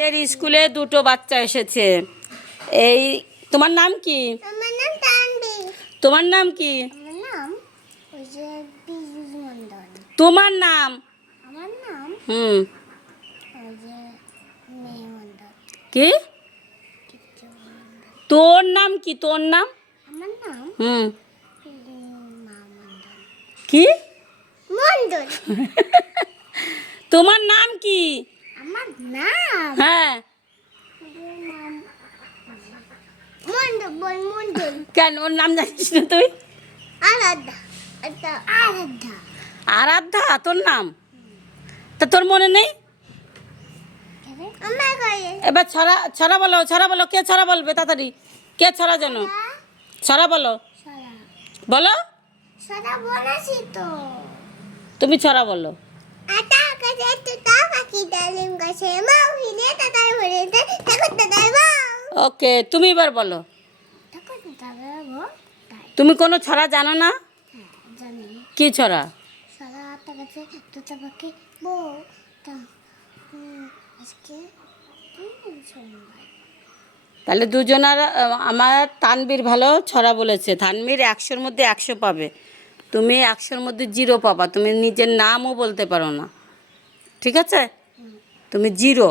আমাদের স্কুলে দুটো বাচ্চা এসেছে। এই তোমার নাম কি? আমার নাম তানবীর। তোমার নাম কি? আমার নাম ওই যে পীযূষ মণ্ডল। তোমার নাম? আমার নাম ওই যে মেয়ে মণ্ডল। কি? কিচ্ছু মণ্ডল। তোর নাম কি? তোর নাম? আমার নাম মা মণ্ডল। কি মণ্ডল? তোমার নাম কি? আমার নাম হ্যাঁ মণ্ডল। বল মণ্ডল। কেন ওর নাম জানিস না তুই? আরাধ্যা। এটা আরাধ্যা। আরাধ্যা তোর নাম? তা তোর মনে নেই? আমার গায়ে এবার ছড়া ছড়া বলো, ছড়া বলো। কে ছড়া বলবে তাড়াতাড়ি? কে ছড়া জানো? ছড়া বলো, সারা বলো। সারা বলেছি তো। তুমি ছড়া বলো। আটা কাছে তুতা পাখি ডালিম গাছে মাও হিলে তাতার ভরে দে ঠাকুর দাদার বাও। ওকে, তুমি এবার বলো। ঠাকুর দাদার বাও। তুমি কোনো ছড়া জানো না? হ্যাঁ জানি। কি ছড়া? সারা আটা কাছে তুতা পাখি বউ তা আজকে সোমবার। তাহলে দুজনার আমার তানবীর ভালো ছড়া বলেছে। তানবীর 100-র মধ্যে 100 পাবে, তুমি 100-র মধ্যে 0 পাবা। তুমি নিজের নামও বলতে পারো না, ঠিক আছে? তুমি 0।